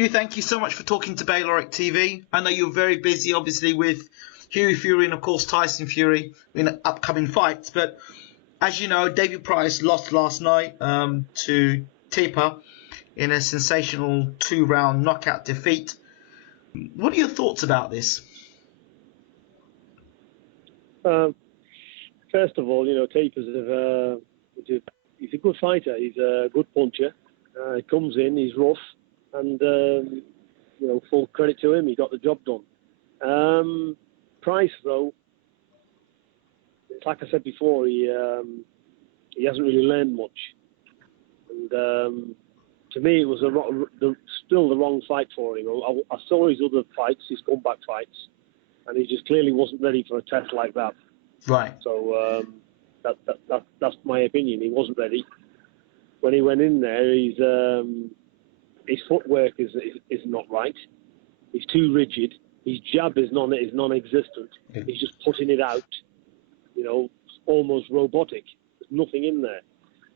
Fury, thank you so much for talking to Bayloric TV. I know you're very busy, obviously, with Hughie Fury and, of course, Tyson Fury in upcoming fights. But as you know, David Price lost last night to Tepa in a sensational 2-round knockout defeat. What are your thoughts about this? First of all, Tepa's he's a good fighter. He's a good puncher. He comes in, he's rough, and full credit to him. He got the job done. Price, though, it's like I said before, he hasn't really learned much, and to me, it was still the wrong fight for him. I saw his other fights, his comeback fights, and he just clearly wasn't ready for a test like that. Right. So that's my opinion. He wasn't ready. When he went in there, his footwork is not right. He's too rigid. His jab is non-existent. Okay. He's just putting it out, almost robotic. There's nothing in there.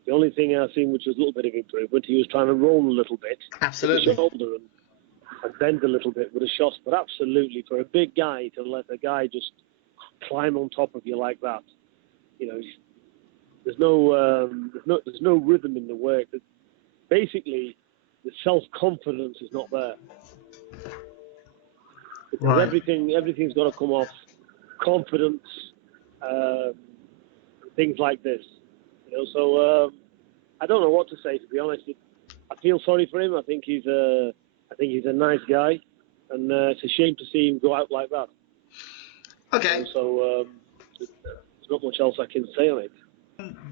The only thing I've seen which was a little bit of improvement, he was trying to roll a little bit. Absolutely. With the shoulder and bend a little bit with the shots. But absolutely, for a big guy to let a guy just climb on top of you like that, there's no rhythm in the work. Basically, the self-confidence is not there. Because right. everything's got to come off confidence, things like this. So I don't know what to say, to be honest. I feel sorry for him. I think he's a nice guy, and it's a shame to see him go out like that. Okay. So there's not much else I can say on it.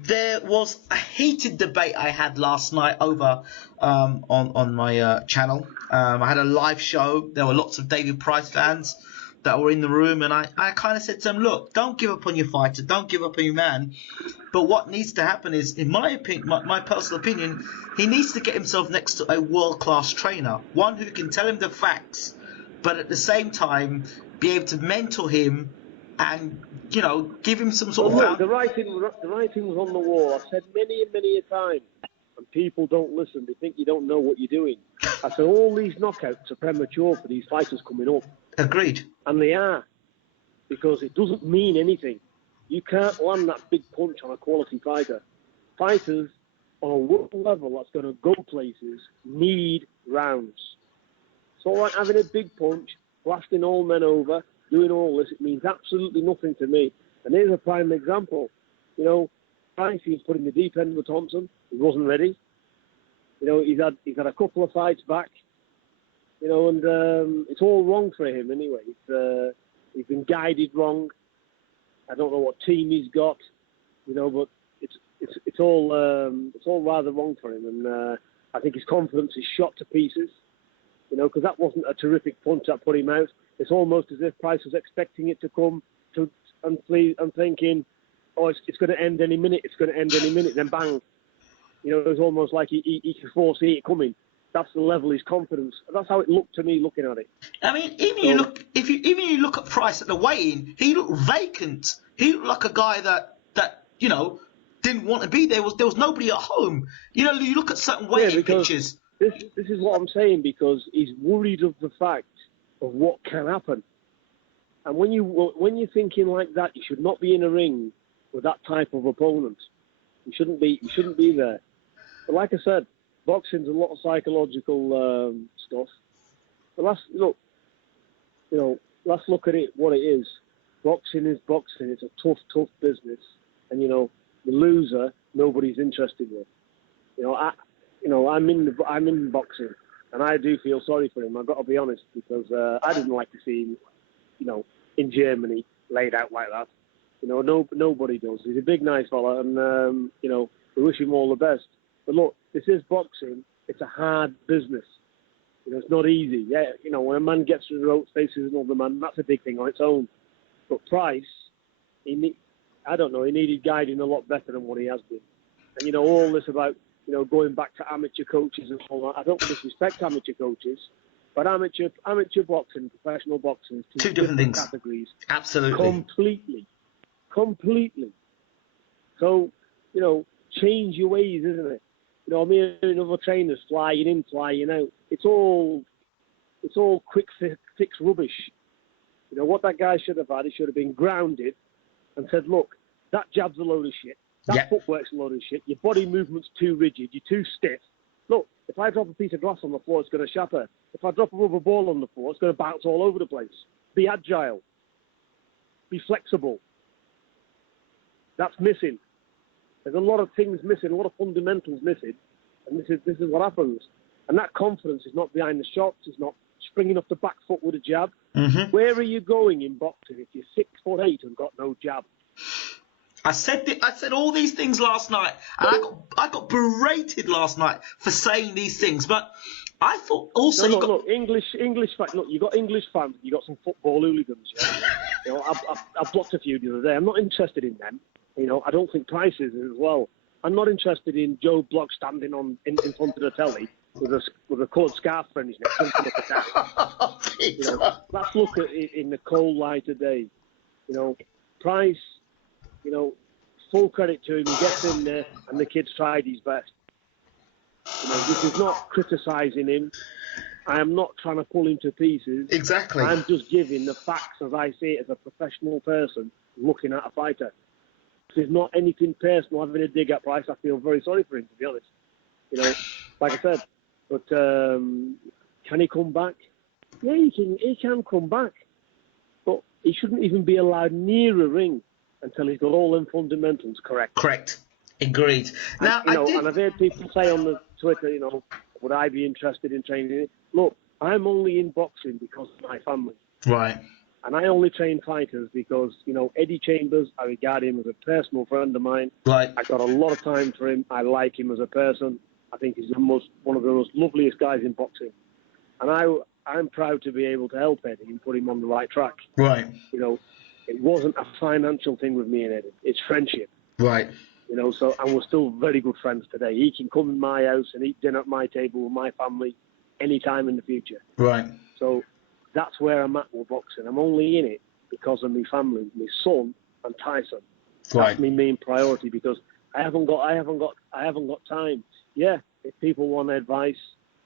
There was a heated debate I had last night over on my channel. I had a live show. There were lots of David Price fans that were in the room, and I kind of said to them, look, don't give up on your fighter, don't give up on your man. But what needs to happen is, in my opinion, my personal opinion, he needs to get himself next to a world-class trainer, one who can tell him the facts, but at the same time be able to mentor him and give him some sort of. The writing was on the wall. I've said many and many a time, and people don't listen. They think you don't know what you're doing. I said all these knockouts are premature for these fighters coming up. Agreed. And they are, because it doesn't mean anything. You can't land that big punch on a quality fighter. Fighters on a world level that's going to go places need rounds. It's all right having a big punch, blasting all men over, doing all this. It means absolutely nothing to me. And here's a prime example. Price, he was put in the deep end with Thompson. He wasn't ready. He's had a couple of fights back. And it's all wrong for him anyway. He's been guided wrong. I don't know what team he's got, but it's all rather wrong for him. And I think his confidence is shot to pieces, because that wasn't a terrific punch that put him out. It's almost as if Price was expecting it to come and thinking, oh, it's going to end any minute. It's going to end any minute. Then bang, it was almost like he could foresee it coming. That's the level of his confidence. That's how it looked to me looking at it. I mean, even you look at Price at the weigh-in, he looked vacant. He looked like a guy that didn't want to be there. There was nobody at home. You look at certain weigh-in pictures. This is what I'm saying, because he's worried of the fact of what can happen. And when you're thinking like that, you should not be in a ring with that type of opponent. You shouldn't be there. But like I said, boxing's a lot of psychological stuff. But let's look at it what it is. Boxing is boxing. It's a tough business, and the loser nobody's interested with. I'm in boxing, and I do feel sorry for him. I've got to be honest, because I didn't like to see him, in Germany laid out like that. Nobody does. He's a big, nice fella, and we wish him all the best. But look, this is boxing. It's a hard business. It's not easy. Yeah, when a man gets to the ropes, faces another man, that's a big thing on its own. But Price, he needed guiding a lot better than what he has been. And all this about going back to amateur coaches and all that. I don't disrespect amateur coaches, but amateur boxing, professional boxing, is two different things. Categories. Absolutely. Completely. So change your ways, isn't it? I'm hearing other trainers flying in, flying out. It's all it's all quick fix rubbish. You know, what that guy should have had, he should have been grounded and said, look, that jab's a load of shit. That footwork's a load of shit. Your body movement's too rigid. You're too stiff. Look, if I drop a piece of glass on the floor, it's going to shatter. If I drop a rubber ball on the floor, it's going to bounce all over the place. Be agile. Be flexible. That's missing. There's a lot of things missing, a lot of fundamentals missing, and this is what happens. And that confidence is not behind the shots. It's not springing off the back foot with a jab. Mm-hmm. Where are you going in boxing if you're 6'8" and got no jab? I said all these things last night, and I got berated last night for saying these things. But I thought also look, English fans. Look, you got English fans. You got some football hooligans. Yeah? You know, I blocked a few the other day. I'm not interested in them. You know, I don't think Price is as well. I'm not interested in Joe Block standing in front of the telly with a coloured scarf around his neck, jumping up and down. You know, let's look at it in the cold light of day. You know, Price. You know, full credit to him. He gets in there, and the kid's tried his best. You know, this is not criticising him. I am not trying to pull him to pieces. Exactly. I'm just giving the facts as I see it as a professional person looking at a fighter. There's not anything personal having a dig at Price. I feel very sorry for him, to be honest. You know, like I said, but can he come back? Yeah, he can come back. But he shouldn't even be allowed near a ring until he's got all them fundamentals correct. Correct. Agreed. Now, and I've heard people say on the Twitter, you know, would I be interested in training? Look, I'm only in boxing because of my family. Right. And I only train fighters because, you know, Eddie Chambers, I regard him as a personal friend of mine. Right. I've got a lot of time for him. I like him as a person. I think he's one of the most loveliest guys in boxing. And I'm proud to be able to help Eddie and put him on the right track. Right. You know, it wasn't a financial thing with me and Eddie. It's friendship. Right. You know, and we're still very good friends today. He can come in my house and eat dinner at my table with my family any time in the future. Right. So that's where I'm at with boxing. I'm only in it because of my family, my son and Tyson. Right. That's my main priority because I haven't got time. Yeah, if people want advice,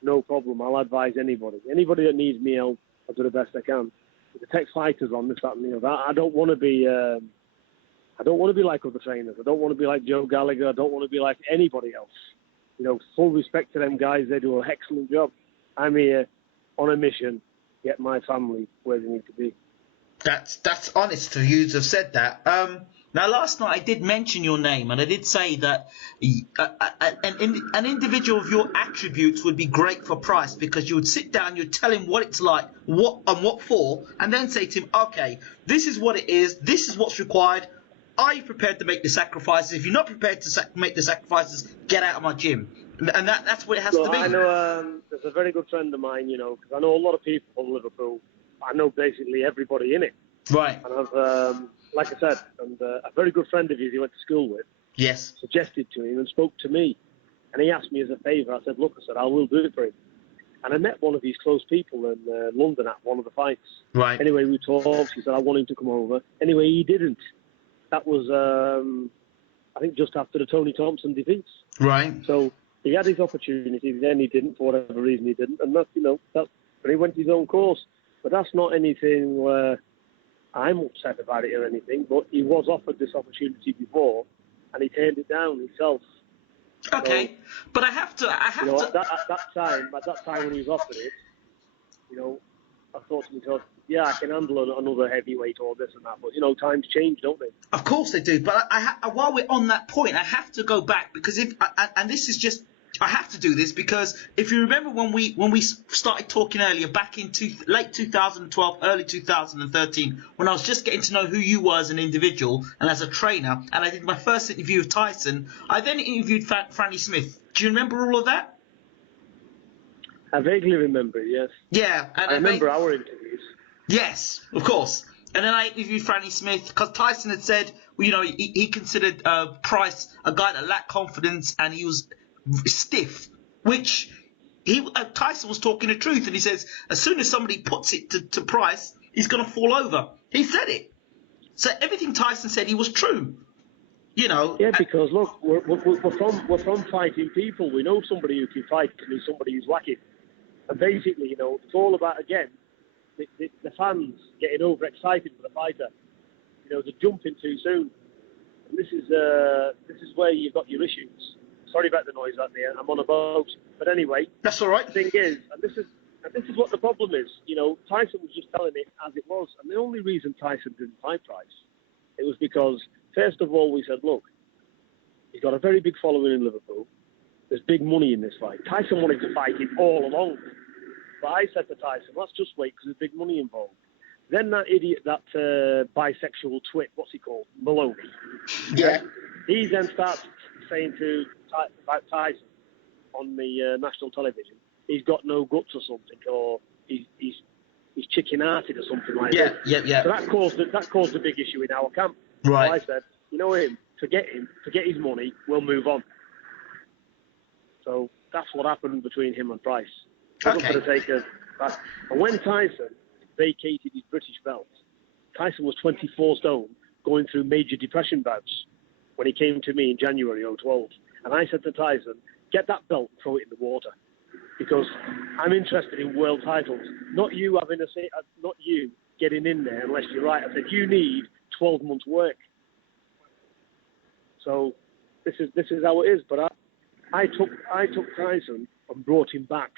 no problem. I'll advise anybody. Anybody that needs me help, I'll do the best I can. To take fighters on this, that, and the other. I don't want to be. I don't want to be like other trainers. I don't want to be like Joe Gallagher. I don't want to be like anybody else. You know, full respect to them guys. They do an excellent job. I'm here on a mission, get my family where they need to be. That's honest for you to have said that. Now, last night I did mention your name, and I did say that an individual of your attributes would be great for Price because you would sit down, you'd tell him what it's like, what for, and then say to him, okay, this is what it is, this is what's required. Are you prepared to make the sacrifices? If you're not prepared to make the sacrifices, get out of my gym. And that's what it has to be. I know there's a very good friend of mine, you know, because I know a lot of people from Liverpool. I know basically everybody in it. Right. And I've, like I said, and a very good friend of his he went to school with. Yes. Suggested to him and spoke to me. And he asked me as a favour. I said, look, I will do it for him. And I met one of his close people in London at one of the fights. Right. Anyway, we talked. He said, I want him to come over. Anyway, he didn't. That was, I think, just after the Tony Thompson defeats. Right. So he had his opportunity, then he didn't, for whatever reason he didn't. And that's, you know, but he went his own course. But that's not anything where I'm upset about it or anything. But he was offered this opportunity before, and he turned it down himself. Okay, so, but I have to. At that time when he was offered it, you know, I thought to myself, yeah, I can handle another heavyweight or this and that. But, you know, times change, don't they? Of course they do. But while we're on that point, I have to go back because this is just, I have to do this because if you remember when we started talking earlier, back in late 2012, early 2013, when I was just getting to know who you were as an individual and as a trainer, and I did my first interview with Tyson, I then interviewed Franny Smith. Do you remember all of that? I vaguely remember, yes. Yeah. And I remember our interviews. Yes, of course. And then I interviewed Franny Smith because Tyson had said, well, you know, he considered Price a guy that lacked confidence and he was stiff, which Tyson was talking the truth. And he says, as soon as somebody puts it to Price, he's going to fall over. He said it. So everything Tyson said, he was true. You know. Yeah, because look, we're from fighting people. We know somebody who can fight and somebody who's wacky. And basically, it's all about, again, the fans getting overexcited for the fighter. They're jumping too soon. And this is where you've got your issues. Sorry about the noise out there. I'm on a boat. But anyway, That's all right. the thing is, and this is what the problem is. Tyson was just telling it as it was. And the only reason Tyson didn't fight Price, it was because, first of all, we said, look, he's got a very big following in Liverpool. There's big money in this fight. Tyson wanted to fight him all along. But I said to Tyson, let's just wait because there's big money involved. Then that idiot, that bisexual twit, what's he called? Maloney. Yeah. He then starts saying about Tyson on the national television, he's got no guts or something, or he's chicken-hearted or something like that. Yeah. So that caused a big issue in our camp. Right. So I said, forget his money, we'll move on. So that's what happened between him and Price. Okay. And when Tyson vacated his British belt, Tyson was 24 stone, going through major depression bouts when he came to me in January 2012. And I said to Tyson, get that belt and throw it in the water, because I'm interested in world titles, not you getting in there unless you're right. I said, you need 12 months work. So this is how it is. But I took Tyson and brought him back.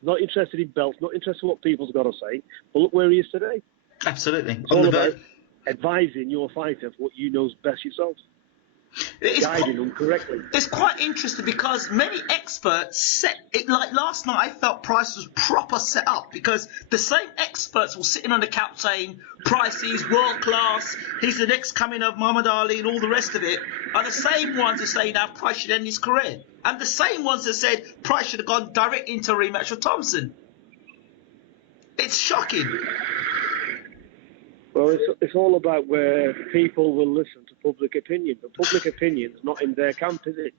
Not interested in belts, not interested in what people's got to say, but look where he is today. Absolutely. It's all about advising your fighter what you know's best yourself. Guiding them correctly. It's quite interesting because many experts said it. Like last night, I felt Price was proper set up because the same experts were sitting on the couch saying Price is world class, he's the next coming of Muhammad Ali, and all the rest of it are the same ones that say now Price should end his career, and the same ones that said Price should have gone direct into a rematch with Thompson. It's shocking. Well, it's all about where people will listen to public opinion. But public opinion's not in their camp, is it?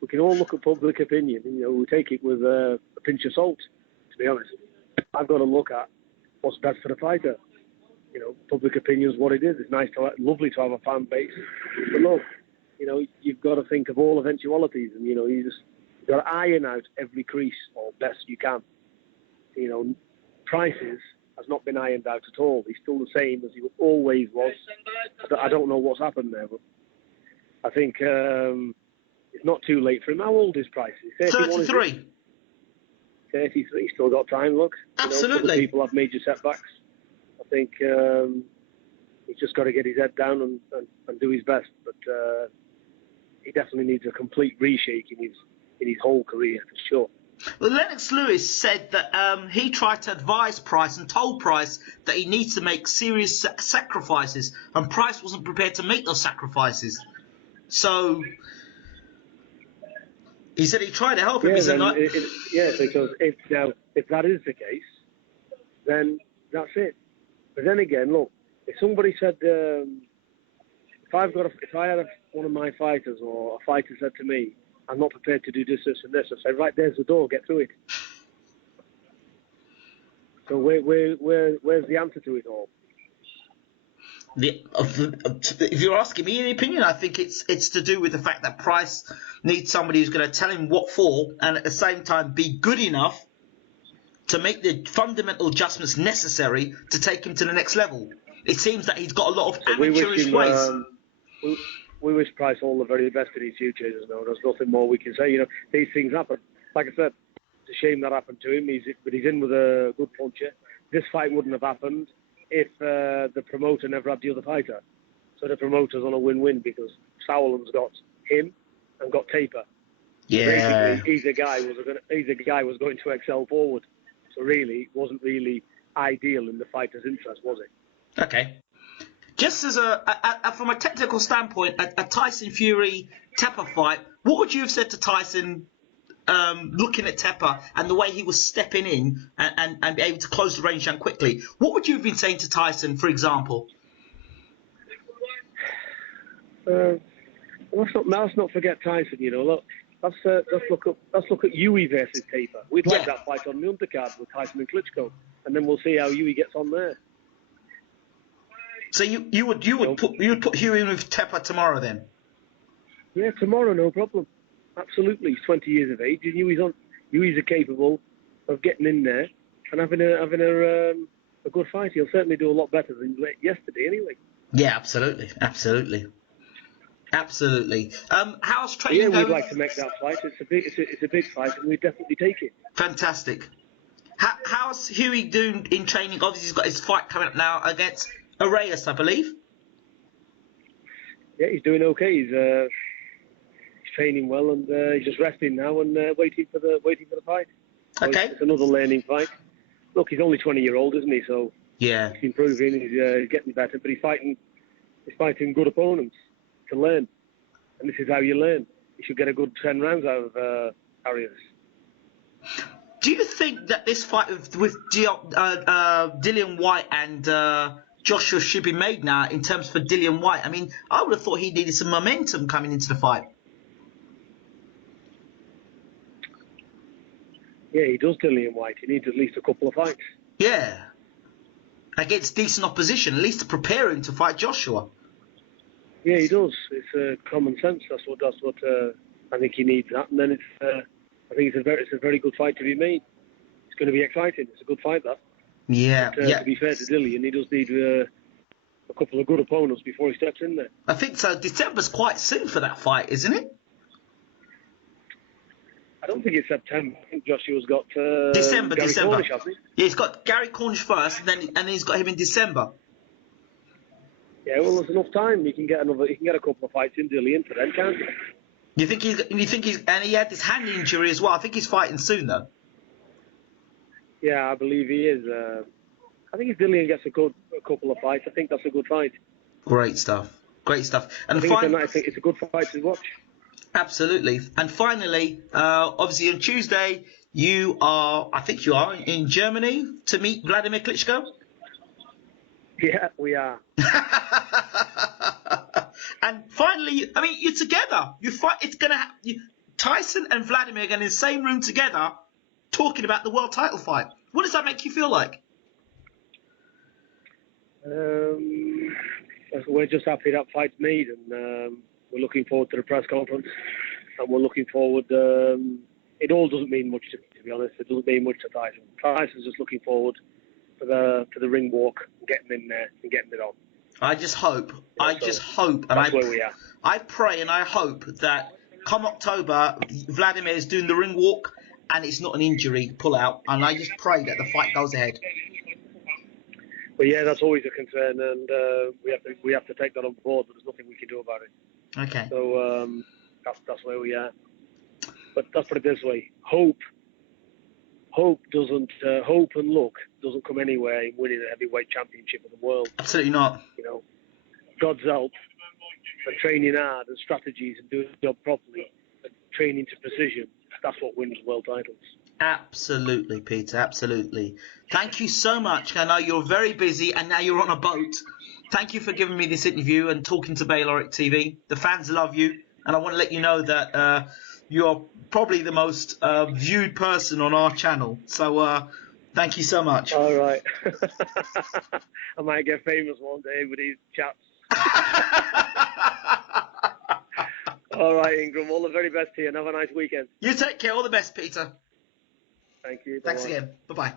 We can all look at public opinion, and we take it with a pinch of salt, to be honest. I've got to look at what's best for the fighter. Public opinion's what it is. It's lovely to have a fan base. But look, you've got to think of all eventualities, and, you've got to iron out every crease or best you can. Prices has not been ironed out at all. He's still the same as he always was. I don't know what's happened there, but I think it's not too late for him. How old is Price? 33. 33. Still got time, look. Absolutely. People have major setbacks. I think he's just got to get his head down and do his best. But he definitely needs a complete reshake in his whole career, for sure. Well, Lennox Lewis said that he tried to advise Price and told Price that he needs to make serious sacrifices, and Price wasn't prepared to make those sacrifices. So he said he tried to help him. Yeah, he said, because if that is the case, then that's it. But then again, look, if somebody said, if I had one of my fighters or a fighter said to me, I'm not prepared to do this, this, and this, I say, right, there's the door, get through it. So where's the answer to it all? If you're asking me an opinion, I think it's to do with the fact that Price needs somebody who's going to tell him what for, and at the same time be good enough to make the fundamental adjustments necessary to take him to the next level. It seems that he's got a lot of amateurish ways. We wish Price all the very best in his future. There's nothing more we can say. These things happen. Like I said, it's a shame that happened to him. But he's in with a good puncher. This fight wouldn't have happened if the promoter never had the other fighter. So the promoter's on a win-win because Sauerland's got him and got Taper. Yeah. Basically, either guy was going to excel forward. So really, it wasn't really ideal in the fighter's interest, was it? Okay. Just as from a technical standpoint, a Tyson Fury Tepper fight, what would you have said to Tyson looking at Tepper and the way he was stepping in and be able to close the range down quickly? What would you have been saying to Tyson, for example? Let's not forget Tyson. Look, let's look at Huey versus Taper. We'd like that fight on the undercard with Tyson and Klitschko, and then we'll see how Huey gets on there. So you would put Huey in with Tepper tomorrow then? Yeah, tomorrow, no problem. Absolutely, he's 20 years of age, and Huey's capable of getting in there and having a good fight. He'll certainly do a lot better than he did yesterday, anyway. Yeah, absolutely. How's training Yeah, going? we'd like to make that fight. It's a big fight, and we'd definitely take it. Fantastic. How's Hughie doing in training? Obviously, he's got his fight coming up now against Arayas, I believe. Yeah, he's doing okay. He's training well, and he's just resting now and waiting for the fight. So Okay. it's another learning fight. Look, he's only 20-year-old, isn't he? So Yeah. he's improving. He's getting better, but he's fighting good opponents to learn, and this is how you learn. You should get a good 10 rounds out of Arias. Do you think that this fight with Dillian White and Joshua should be made now in terms for Dillian White? I mean, I would have thought he needed some momentum coming into the fight. Yeah, he does, Dillian White. He needs at least a couple of fights. Yeah. Against decent opposition, at least to prepare him to fight Joshua. Yeah, he does. It's common sense. That's what I think he needs that. And then I think it's a very good fight to be made. It's going to be exciting. It's a good fight, that. Yeah. But, Yeah. To be fair to Dillian, he does need a couple of good opponents before he steps in there. I think so. December's quite soon for that fight, isn't it? I don't think it's September. I think Joshua's got December. Gary Cornish, hasn't he? Yeah, he's got Gary Cornish first, and then he's got him in December. Yeah, well, there's enough time. He can get a couple of fights in Dillian for then, can't he? You think he's and he had this hand injury as well. I think he's fighting soon though. Yeah, I believe he is. I think if Dillian gets a couple of fights, I think that's a good fight. Great stuff. And I think it's a good fight to watch. Absolutely. And finally, obviously on Tuesday, I think you are in Germany to meet Vladimir Klitschko. Yeah, we are. And finally, I mean, you're together. You fight. It's gonna. Tyson and Vladimir are going in the same room together, talking about the world title fight. What does that make you feel like? We're just happy that fight's made, and we're looking forward to the press conference, and we're looking forward. It all doesn't mean much to me, to be honest. It doesn't mean much to Tyson. Tyson's just looking forward to the ring walk, and getting in there and getting it on. I just hope, and that's where we are. I pray and I hope that come October, Vladimir is doing the ring walk and it's not an injury pull out, and I just pray that the fight goes ahead. But yeah, that's always a concern, and we have to take that on board. But there's nothing we can do about it. Okay. So that's where we are. But let's put it this way: hope and luck doesn't come anywhere in winning a heavyweight championship of the world. Absolutely not. You know, God's help and training hard and strategies and doing the job properly and training to precision. That's what wins world titles. Absolutely, Peter. Absolutely. Thank you so much. I know you're very busy and now you're on a boat. Thank you for giving me this interview and talking to Bayloric TV. The fans love you, and I want to let you know that you are probably the most viewed person on our channel. So thank you so much. All right. I might get famous one day with these chats. All right, Ingram. All the very best to you, and have a nice weekend. You take care. All the best, Peter. Thank you. Thanks Bye-bye. again. Bye-bye.